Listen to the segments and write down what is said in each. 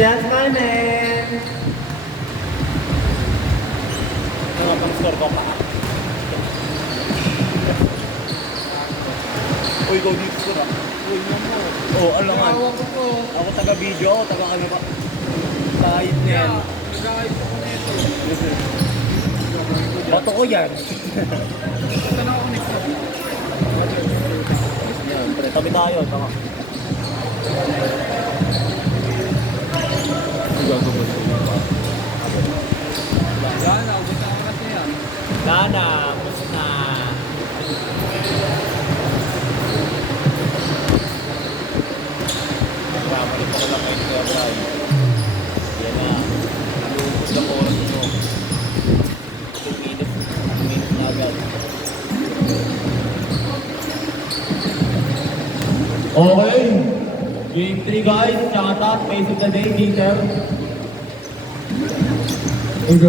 That's my name. Mga pang-score ko pa. Uy, go dito ko na. Uy, yan mo. Oo, alangan. Ako taga-video, ako taga-ano ba? Kahit na yan. Nag-aayos ako nito. Bato ko yan. Ito na ako nito. Yan, pre. Tabi tayo, tama. Gagawin ko yun pa. Yan, naubos na oras na yan. Sana, gusto na. Nagmamalik ako lang kayo kaya Brian. Yan na. Naluubos ng oras nyo. 2 minutes. 2 minutes na agad. Okay. Game 3 guys. Shout out. Face of the day, Peter. Go.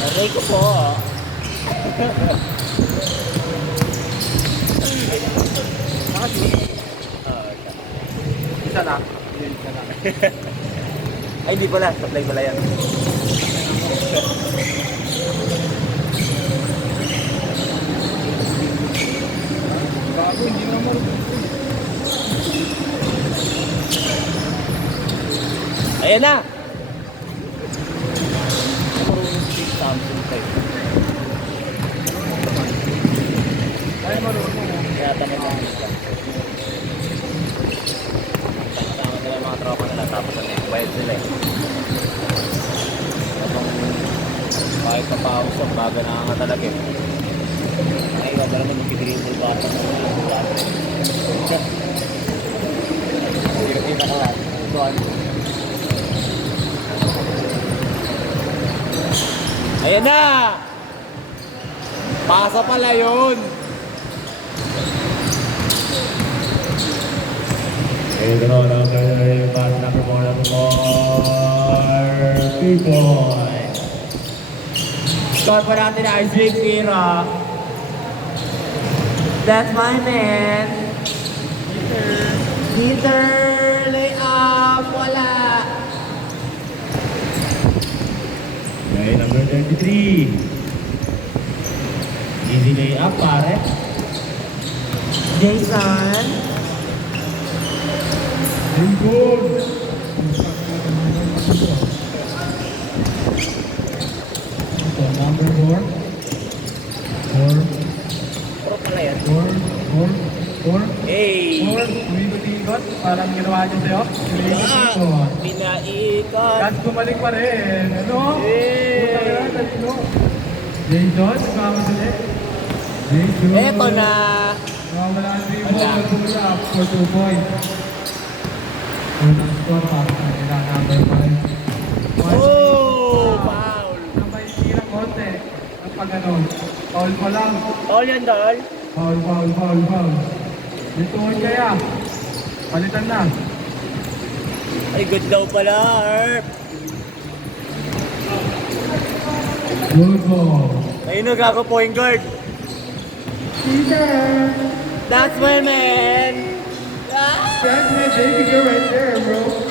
Aray ko po. Isa na. Ay, hindi pala. Supply pala yan. Bago, hindi na marunong. Ayan na! Samsung tayo. Ay, marunong. Kaya tanong lang nila. Tama nila yung mga tropa nila tapos ano eh, bayad sila eh. Habang kahit pa pausap, baga na nga talaga eh. Ay, wala naman mag-dribble ba ata na wala yung dati. Hindi na ka. Ito ano. Ayan na! Pasa pala yun! Ito na yung pass number 3 point. Score pa natin na Isaac Pira. That's my man. Peter, lay up, wala. Okay, number 33. Easy lay up, pare. Jason. Good. So, number 4. Pro pala yan. 4. Hey! Umikot-ikot. Parang ginawa niyo sa'yo. Umikot-ikot. Pinaikot! Tapos bumalik pa rin. Ano? Hey! Puta ka na, talino. Jason, nagmamadali. Jason. Eto na! Wala ang 3 ball. Nagula for 2 points. Unang score para sa kanila, number 5. Oh! Foul! Na may tirang konti. Ang pag-ano. Foul pa lang. Foul yan, Dol! Foul. Dituon kaya. Palitan na. Ay, good daw pala, Herb! Good ball. Ayun na, gago point guard! Peter! That's my man! That's my baby girl right there, bro.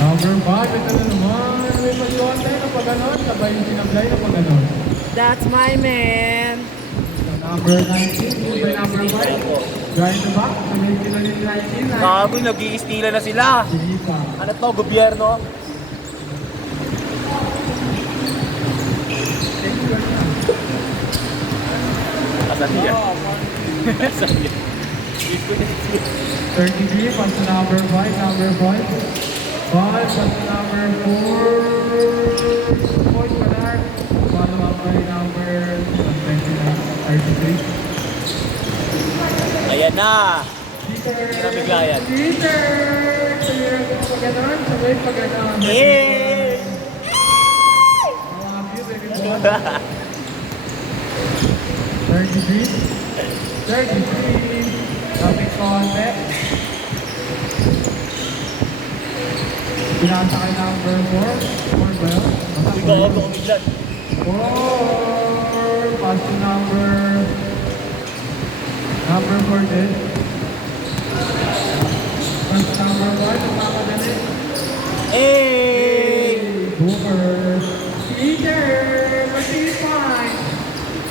Number 5, ito na naman. May mag-contay na pag ganon. Sabay yung sinablay na pag ganon. That's my man. Number 19, by number 5. Drive the back. Sabay sila yung 19. Gago, nag-i-steala na sila! Sige pa. Ano to, gobyerno? Asan niya? Asan niya? 33, pass to number 5, number 5. 5, pass to number 4. Point pa na. Ayan na. Peter! Nabigla yan. Peter! Peter! Pag ganon, sabay pag ganon. Yay! Mga cute, very good. 33. 33. Lapit konti. Pinasa kay number 4. 4 ba yun? Uy, gago kami dyan. 4. Pass to number 4 din. Pass to number 1. Nagmamadali. Hey! Boomer. Peter! What do you find?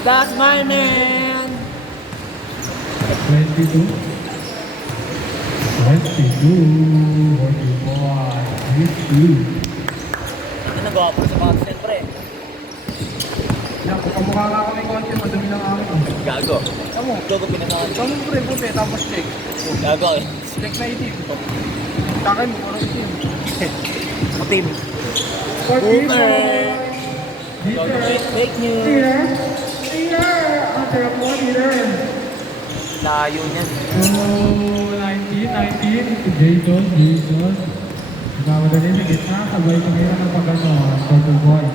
That's my man! 22. 22. 41. 52. Ano nagawa pa sa box siyempre? Yan, kapamukha nga kami konti, madami lang ako. Gago. Gago pinanakan. Kamu pre, puti, tapos check. Gago eh. Check na itim. Takin mo, parang itim. Matim. Boomer! Gago fake news. Peter! Peter! After a point, Peter! Layo niyan. So, 19. Jason. Nagmamadali sa gitna, sabay sa ngayon ng pag-ano, Purple Boy.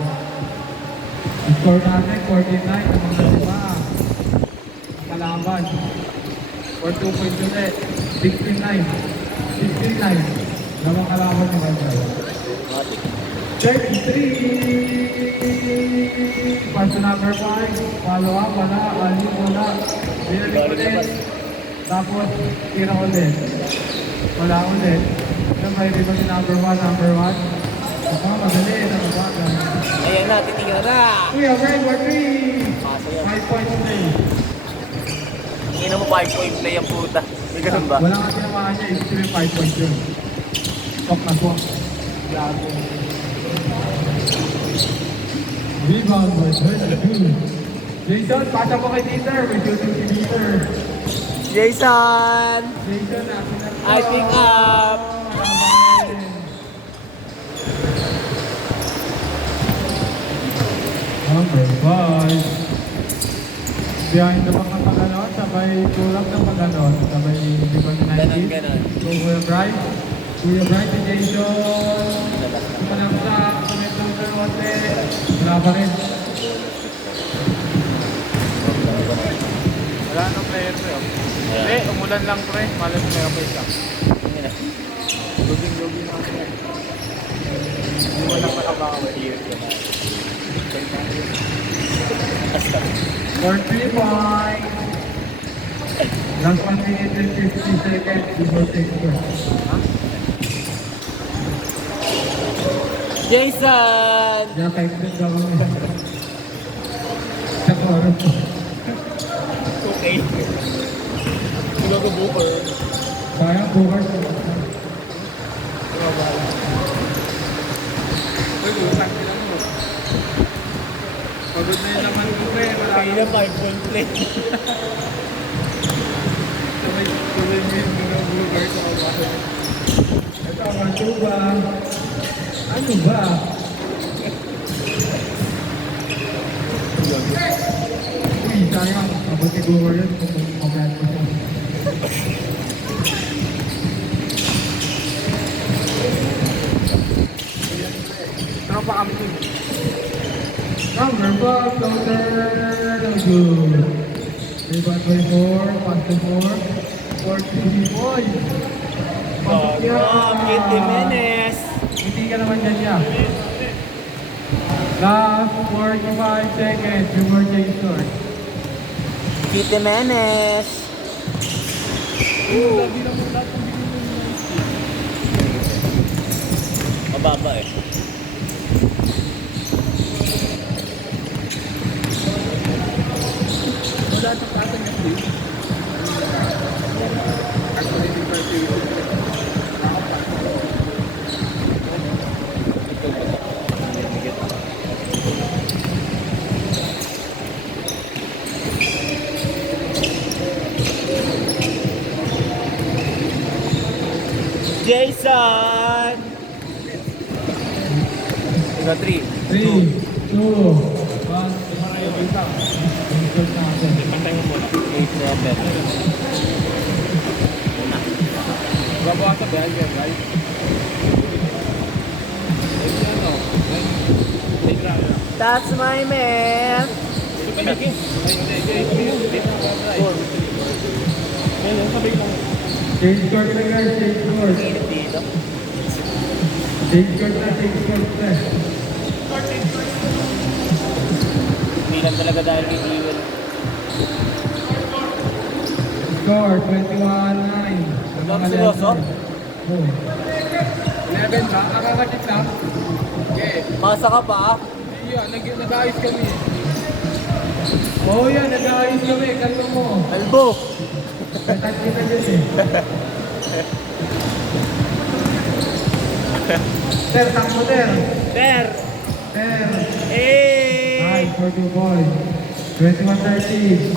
Score natin, 49, namang dalawa. Kalaban. 4 2 points ulit. 69. 69. Namang kalaban ni Michael. 33. Pass to number 5. Follow up, wala. Alim, wala. Binalik ulit. Tapos, tira ulit. Wala ulit. Sabay dito si number 1. Ako, madali. Nakabagan. Ayan na, titigil na. Kuya, right, we're 3. Paso yan. 5 points play. Ina mo 5-point play ang puta. May ganun ba? Wala nga tinamaan niya. It's still 5 points yun. Swak na swak. Lago. Rebound by 32. Jason, pasa mo kay Peter. May shooting si Peter. Jason! Jason, natin na to. I pick up! Number 5. Behind the mga pag-anon, sabay tulak ng pag-anon, sabay hindi ba ni 90? Ganon. So, Kuya Bright si Jason, sumanapsak, sumitulong konti, wala pa rin. Wala nang player pre. Hindi, umulan lang pre, malas meron pa isa. Luging-luging na ako. Hindi mo lang makabawi. For 3 points. Last 1 minute and 50 seconds before take first. Jason! Na-affected daw kami. Sa forum. Okay. Gago booper. Parang bukas. Uy, usang sila mo. Pagod na yun naman ko pre. Kaya na 5-point play. Sabay yun mga blue sa kabahan. Ito, ano ba? Ano ba? Uy, sayang. Abot ni Gower yun kung mag-comment ko siya. Tropa kami dun. Number 5, floater. No good. Rebound by 4, pass to 4. 40 points. Kit Jimenez! Hindi ka naman dyan niya. Last 45 seconds before change short. Kit Jimenez! Mababa eh. Wala sa tato niya, please. Actually, di birthday yun. Jason! Ito, 3. 3, 2, 1. Insert natin. Pantay mo muna. 8-7. Babawasan ba yan, guys? That's my man! Change court na guys, change court. Init dito. Change court na, change court na. Hindi lang talaga dahil kay Ewell. Score, 21-9. Ang seryoso? Oh. 11 ba? Nakakachit lang? Okay. Masa ka pa? Iya, nag-ayos kami. Oh yan, nag-ayos kami. Kalma mo. Albo! Katat kita dyan eh. Ter, takbo ter. Ter! Ter. Eh! Nice for two boys. 21-13.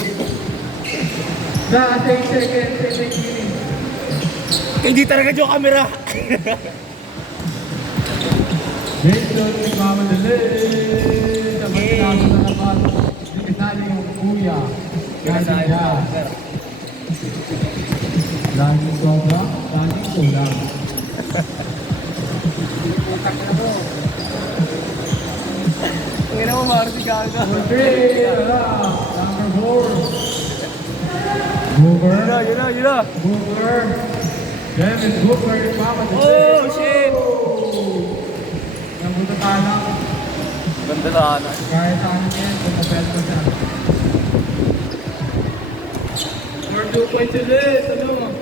Sa 6 seconds, 6 minutes. Hindi talaga yung camera! James Jones, nagmamadali. Sabay namin sa labas. Hindi kasali yung kuya. Kasali ka. Laging sobra, laging kulang. Hindi na mo Marcy Gaga. Number 3, wala. Number 4. Booker. Yun na! Booker. Devin Booker, nagmamadali. Oh, shit! Nabuta tayo. Ganda na ano. Kahit ano yan, kung mabel mo siya. For 2 points ulit, ano?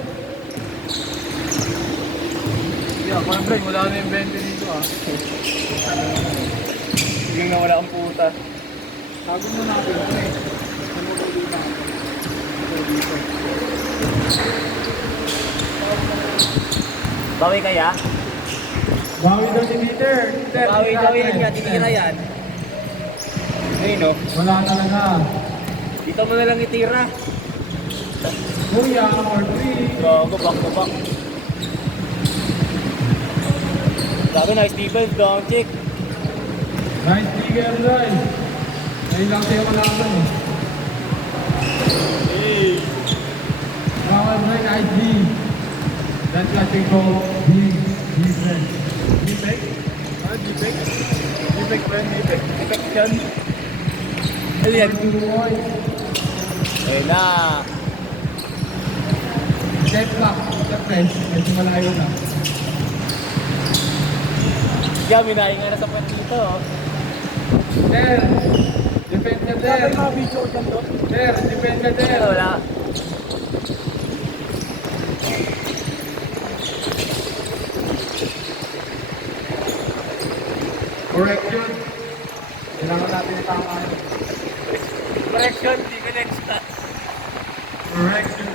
Yeah, parang break, wala na yung 20 dito ah. Yung nawala ang puta. Tago mo natin, pre. Bawi kaya? Bawi daw si Peter. Peter, Bawi daw yan Peter. nga, titira yan. Ayun no, Wala talaga. dito mo na lang itira. Kuya, or 3. Gago, back to back. Sabi na, Stevens, down check. Nice trigger, guys. Ngayon lang tayo malaban eh. Hey! Bawal na, nice D. That's what we call big defense. Defect? Ah, defect? Defect ba yan? Defect yan? Ano yan? For 2 points. Ayun na. Step back. Step press. Medyo malayo na. Kaya minahin nga na sa point dito. Oh. There. Defense ka there. There, defense ka there. Pero wala. Correction. Kailangan natin itama yun. Correction, di ka next na. Correction.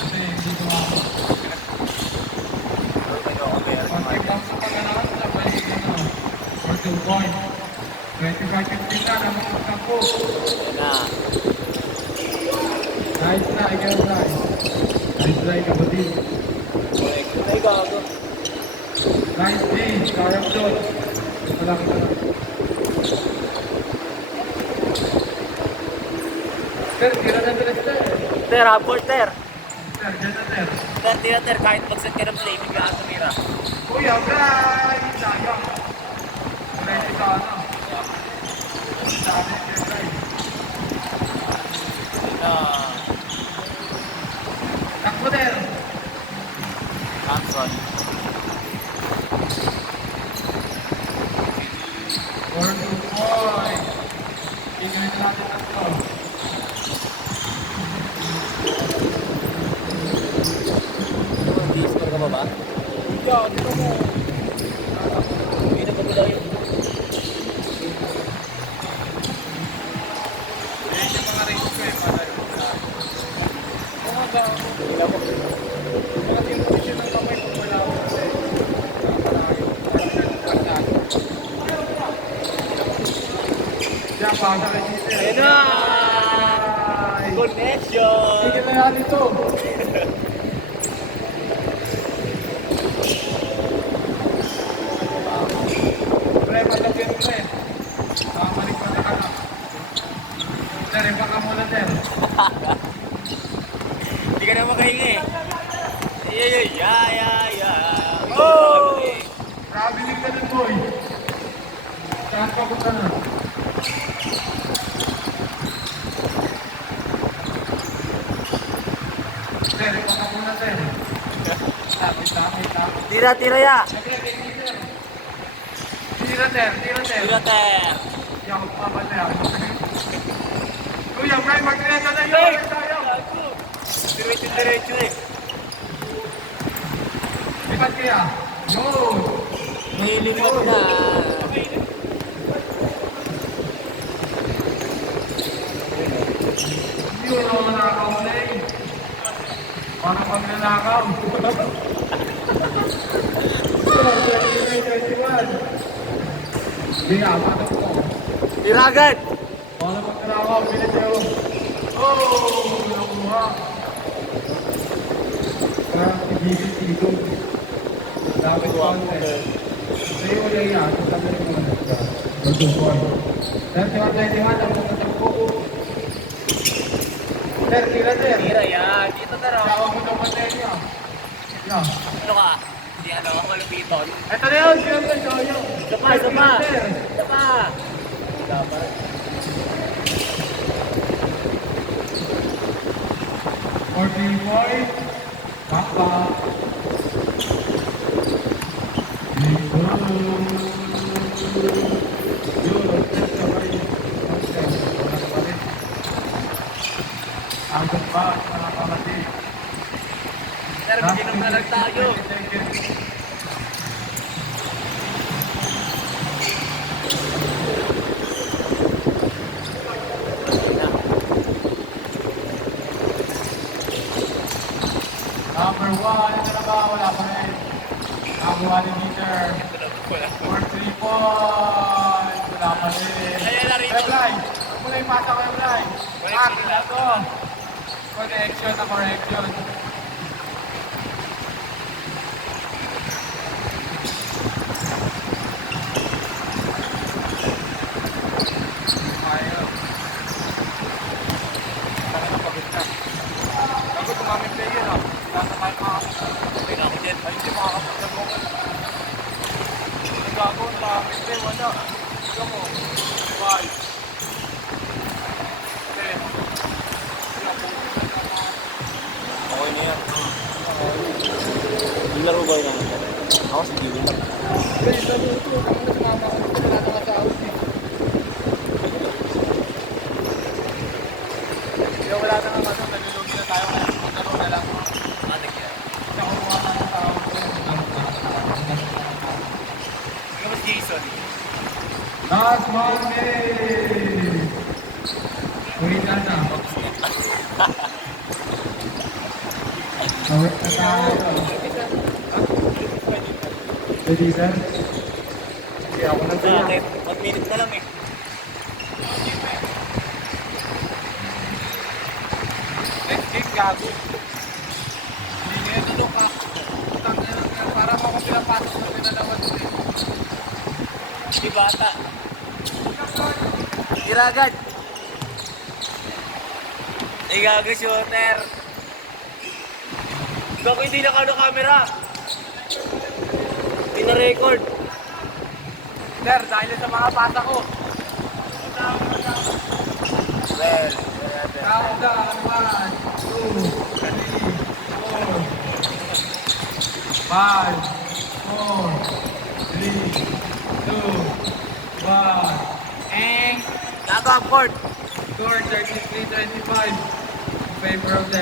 Kasi hindi ko ako. Contact lang sa pagkanaon sa balik ano. For 2 points. 25-15 na naman magkampo. Ayun na. Nice try, ikaw try. Nice try, kapatid. Correction. Ay, gago. Nice day, Sarap John. Malaki ka lang. Sir, tira na tira sir. Ter, habol, ter. Sir, dyan na sir. Ter, tira, ter. Kahit magset ka ng flaming ka, tumira. Kuya, guys! Sayang. Ready ka ano? Sabi niya, guys. Ayun na. Takbo sir. Hanson. For 2 points. Tingnan natin tatlo. Di-score ka ba ba? Ikaw, dito mo. Hindi na pagkula yun. Yan yung mga race ko eh, malayo. Oo ba? Tingnan mo. Kasi yung posisyon ng kamay kung wala ako kasi. Malayo. Siya, pasa kay Peter. Ayun na! Ay! Connection! Tigil na natin ito. Pre, malapit mo eh. Makamalig pa na ka na. Sir, iba ka muna, sir. Hindi ka na makahinga eh. Ay, ay, ay, ay, ay. papunta na. Ter, ipaka muna, Ter. Wait lang. Tira, tira ya. Tira, Ter. Tira, Ter. Tira, ter. Hindi ako papatay ako. Kuya, Brian, mag-renta na yun. Tayo. Diretso eh. Lipat kaya. Yun. May lipat na. Yun ako nakakaulay. Parang pag nanakaw. 21. Hindi nga, patok ko. Tira agad. Parang pag nanakaw, bilis yun. Oh! Nakuha. Parang tigigil dito. Dami ko ang sa'yo wala yan. Sabi rin mo na siya. Magtubuan. Sir, 21, ang magtatakbo. Sir, tira, sir. Tira ya. Dito na raw. Tawag mo ng patay niya. Yan. Ano ka? Hindi ano, malupiton. Ito na yun, siyempre, tayo. Isa pa, isa pa. Sir. Isa pa. Dapat. 14 points. Papa. Agad pa, mga kapatid. Sir, binom na lang tayo. Number 1, ito na ba? Wala pa rin. Number 1 in meter. For 3 points. Wala pa rin. Ayan na rin. Eblay, huwag mo na ipasa ko, Eblay. Akin na to. Connection na correction. Ayaw. Saka napagod na. Ako tumamit na yun, ah. Nasa kahit makakapunta. Okay na ako dyan. Ay, hindi makakapunta mo. Nagago, tumamit na yun, wala. Ito mo. 5. 10. Okay na yan. Yung laro ba yun? Ako sa gilid. Yo, wala na nga kasi nalulugi na tayo kaya magkano na lang. Matik yan. Nakuha na ng tao. Ikaw mas Jason. Last one day! Uwi ka na. Uwi na tayo. Pwede, sir? Hindi ako na Sa akin, 1 minute na lang eh. Next game, gago. Hindi nga ito ka. Para ako pinapasok na pinalawan ko eh. Di bata. Tira agad. Ay gago, shooter. Gago, hindi na kano camera. Hindi na record. Sir, dahil sa mga bata ko. Well, Countdown, 1, 2, 3, 4, 5, 4, 3, 2, 1. Eng! Gago, upward. Score 33-25 in favor of the